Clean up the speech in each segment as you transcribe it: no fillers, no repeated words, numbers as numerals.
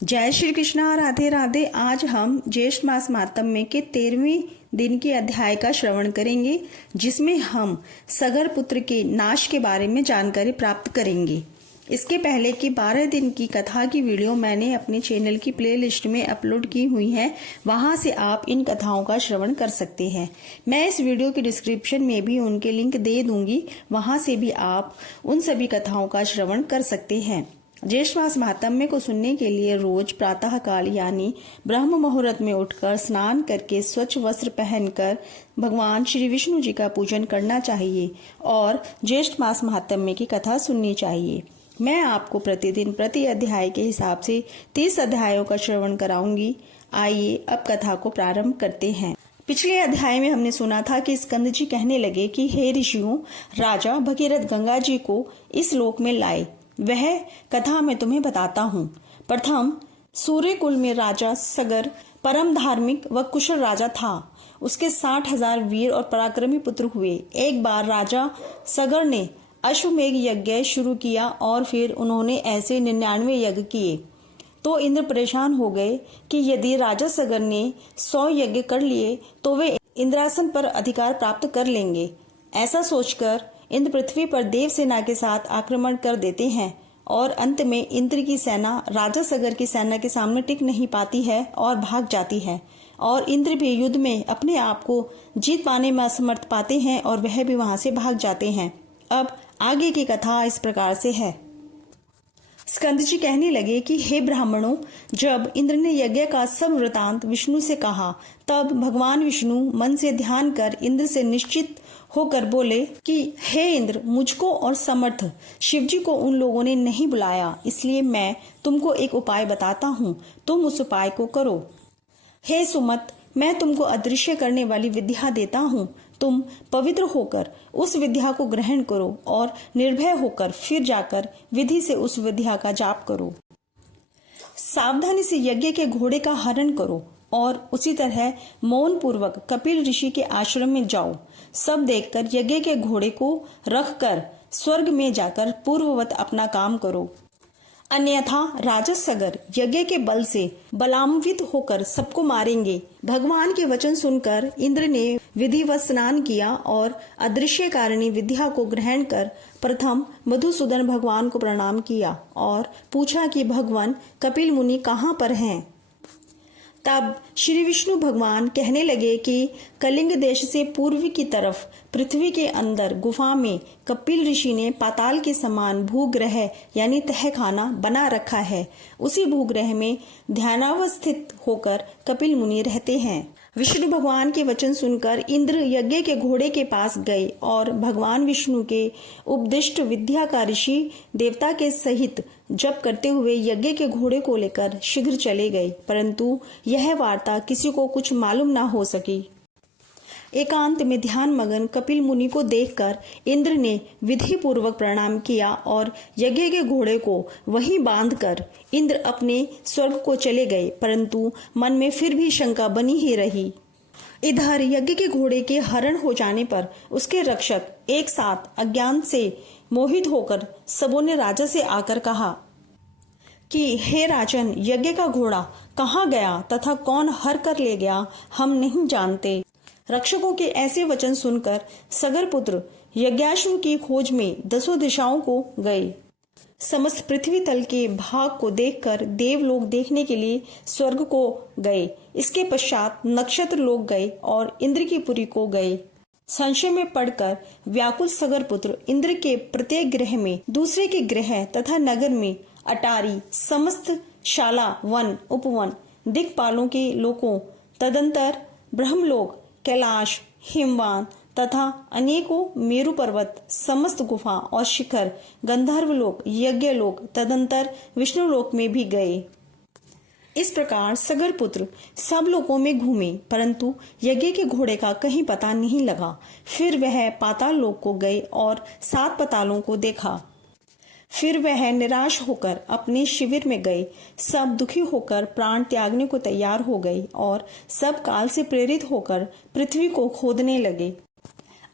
जय श्री कृष्णा, राधे राधे। आज हम ज्येष्ठ मास माहात्म्य के 13वें दिन के अध्याय का श्रवण करेंगे, जिसमें हम सगर पुत्र के नाश के बारे में जानकारी प्राप्त करेंगे। इसके पहले की 12 दिन की कथा की वीडियो मैंने अपने चैनल की प्लेलिस्ट में अपलोड की हुई है, वहां से आप इन कथाओं का श्रवण कर सकते हैं। मैं इस वीडियो के डिस्क्रिप्शन में भी उनके लिंक दे दूंगी, वहां से भी आप उन सभी कथाओं का श्रवण कर सकते हैं। ज्येष्ठ मास महात्म्य को सुनने के लिए रोज प्रातः काल यानी ब्रह्म मुहूर्त में उठकर स्नान करके स्वच्छ वस्त्र पहनकर भगवान श्री विष्णु जी का पूजन करना चाहिए और ज्येष्ठ मास महात्म्य की कथा सुननी चाहिए। मैं आपको प्रतिदिन प्रति अध्याय के हिसाब से 30 अध्यायों का श्रवण कराऊंगी। आइए अब कथा को प्रारंभ करते हैं। पिछले अध्याय में हमने सुना था कि स्कंद जी कहने लगे कि हे ऋषियों, राजा भगीरथ गंगा जी को इस लोक में लाए। वह कथा मैं तुम्हें बताता हूँ। प्रथम सूर्य कुल में राजा सगर परम धार्मिक व कुशल राजा था। उसके 60,000 वीर और पराक्रमी पुत्र हुए। एक बार राजा सगर ने अश्वमेघ यज्ञ शुरू किया और फिर उन्होंने ऐसे 99 यज्ञ किए तो इंद्र परेशान हो गए कि यदि राजा सगर ने 100 यज्ञ कर लिए तो वे इंद्रासन पर अधिकार प्राप्त कर लेंगे। ऐसा सोचकर इंद्र पृथ्वी पर देव सेना के साथ आक्रमण कर देते हैं और अंत में इंद्र की सेना राजा सगर की सेना के सामने टिक नहीं पाती है और भाग जाती है और इंद्र भी युद्ध में अपने आप को जीत पाने में असमर्थ पाते हैं और वह भी वहां से भाग जाते हैं। अब आगे की कथा इस प्रकार से है। स्कंद जी कहने लगे कि हे ब्राह्मणों, जब इंद्र ने यज्ञ का सब वृतांत विष्णु से कहा तब भगवान विष्णु मन से ध्यान कर इंद्र से निश्चित होकर बोले कि हे इंद्र, मुझको और समर्थ शिवजी को उन लोगों ने नहीं बुलाया, इसलिए मैं तुमको एक उपाय बताता हूँ, तुम उस उपाय को करो। हे सुमत, मैं तुमको अदृश्य करने वाली विद्या देता हूँ, तुम पवित्र होकर उस विद्या को ग्रहण करो और निर्भय होकर फिर जाकर विधि से उस विद्या का जाप करो। सावधानी से यज्ञ के घोड़े का हरण करो और उसी तरह मौन पूर्वक कपिल ऋषि के आश्रम में जाओ। सब देखकर यज्ञ के घोड़े को रखकर स्वर्ग में जाकर पूर्ववत अपना काम करो, अन्यथा राजा सगर यज्ञ के बल से बलान्वित होकर सबको मारेंगे। भगवान के वचन सुनकर इंद्र ने विधिवत स्नान किया और अदृश्य कारिणी विद्या को ग्रहण कर प्रथम मधुसूदन भगवान को प्रणाम किया और पूछा कि भगवान कपिल मुनि कहाँ पर हैं। तब श्री विष्णु भगवान कहने लगे कि कलिंग देश से पूर्व की तरफ पृथ्वी के अंदर गुफा में कपिल ऋषि ने पाताल के समान भूग्रह यानी तहखाना बना रखा है। उसी भूग्रह में ध्यानावस्थित होकर कपिल मुनि रहते हैं। विष्णु भगवान के वचन सुनकर इंद्र यज्ञ के घोड़े के पास गए और भगवान विष्णु के उपदिष्ट विद्या का ऋषि देवता के सहित जप करते हुए यज्ञ के घोड़े को लेकर शीघ्र चले गए, परंतु यह वार्ता किसी को कुछ मालूम न हो सकी। एकांत में ध्यान मगन कपिल मुनि को देखकर इंद्र ने विधि पूर्वक प्रणाम किया और यज्ञ के घोड़े को वहीं बांधकर इंद्र अपने स्वर्ग को चले गए, परंतु मन में फिर भी शंका बनी ही रही। इधर यज्ञ के घोड़े के हरण हो जाने पर उसके रक्षक एक साथ अज्ञान से मोहित होकर सबों ने राजा से आकर कहा कि हे राजन, यज्ञ का घोड़ा कहाँ गया तथा कौन हर कर ले गया, हम नहीं जानते। रक्षकों के ऐसे वचन सुनकर सगर पुत्र यज्ञाश्व की खोज में 10 दिशाओं को गए। समस्त पृथ्वी तल के भाग को देखकर देवलोक देखने के लिए स्वर्ग को गए। इसके पश्चात नक्षत्र लोक गए और इंद्र की पुरी को गए। संशय में पड़कर व्याकुल सगर पुत्र इंद्र के प्रत्येक ग्रह में, दूसरे के ग्रह तथा नगर में अटारी, समस्त शाला, वन, उपवन, दिक्पालों के लोकों, तदंतर ब्रह्मलोक, कैलाश, हिमवान तथा अनेकों मेरु पर्वत, समस्त गुफा और शिखर, गंधर्व लोक, यज्ञ लोक, तदंतर विष्णु लोक में भी गए। इस प्रकार सगर पुत्र सब लोकों में घूमे, परंतु यज्ञ के घोड़े का कहीं पता नहीं लगा। फिर वह पाताल लोक को गए और 7 पातालों को देखा। फिर वह निराश होकर अपने शिविर में गए। सब दुखी होकर प्राण त्यागने को तैयार हो गए और सब काल से प्रेरित होकर पृथ्वी को खोदने लगे।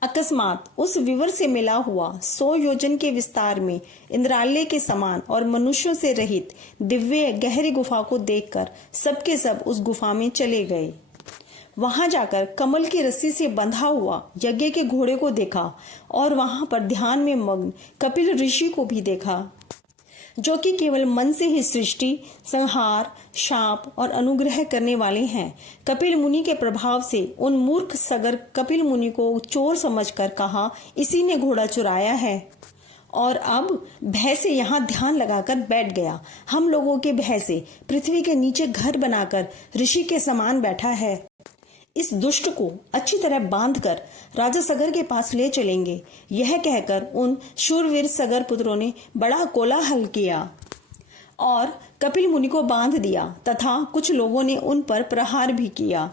अकस्मात उस विवर से मिला हुआ 100 योजन के विस्तार में इंद्रालय के समान और मनुष्यों से रहित दिव्य गहरी गुफा को देखकर सबके सब उस गुफा में चले गए। वहां जाकर कमल की रस्सी से बंधा हुआ यज्ञ के घोड़े को देखा और वहां पर ध्यान में मग्न कपिल ऋषि को भी देखा, जो कि केवल मन से ही सृष्टि, संहार, शाप और अनुग्रह करने वाले हैं। कपिल मुनि के प्रभाव से उन मूर्ख सगर कपिल मुनि को चोर समझकर कहा, इसी ने घोड़ा चुराया है और अब भय से यहाँ ध्यान लगाकर बैठ गया। हम लोगों के भय से पृथ्वी के नीचे घर बनाकर ऋषि के समान बैठा है। इस दुष्ट को अच्छी तरह बांधकर राजा सगर के पास ले चलेंगे। यह कहकर उन शूरवीर सगर पुत्रों ने बड़ा कोलाहल किया और कपिल मुनि को बांध दिया तथा कुछ लोगों ने उन पर प्रहार भी किया।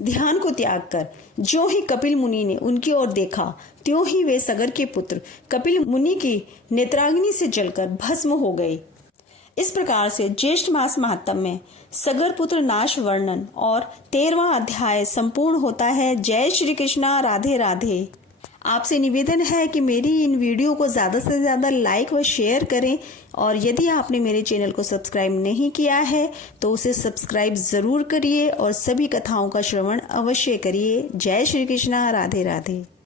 ध्यान को त्याग कर जो ही कपिल मुनि ने उनकी ओर देखा, त्यों ही वे सगर के पुत्र कपिल मुनि की नेत्राग्नि से जलकर भस्म हो गए। इस प्रकार से ज्येष्ठ मास महात्म्य में सगर पुत्र नाश वर्णन और 13वां अध्याय संपूर्ण होता है। जय श्री कृष्णा, राधे राधे। आपसे निवेदन है कि मेरी इन वीडियो को ज्यादा से ज्यादा लाइक व शेयर करें और यदि आपने मेरे चैनल को सब्सक्राइब नहीं किया है तो उसे सब्सक्राइब जरूर करिए और सभी कथाओं का श्रवण अवश्य करिए। जय श्री कृष्णा, राधे राधे।